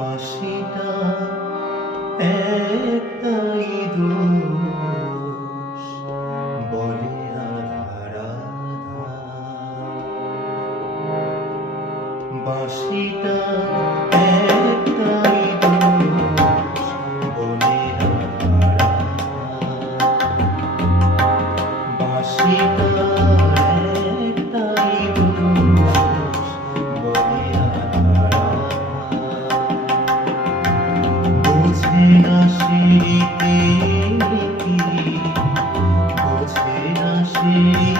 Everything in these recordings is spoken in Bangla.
বাঁশিটা একটাই দোষ। বলে রাধা Mm-hmm.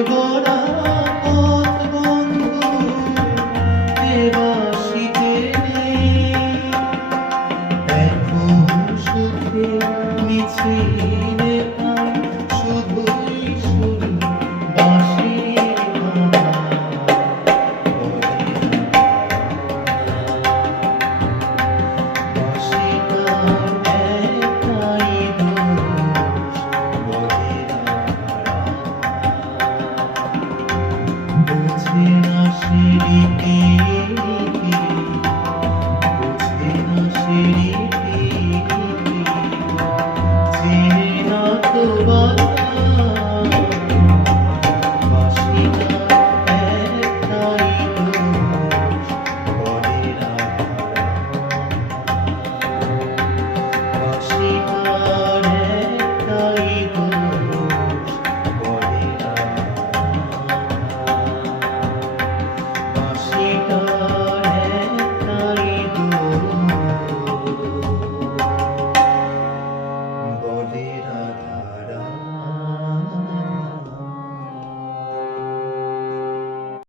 মন গড়া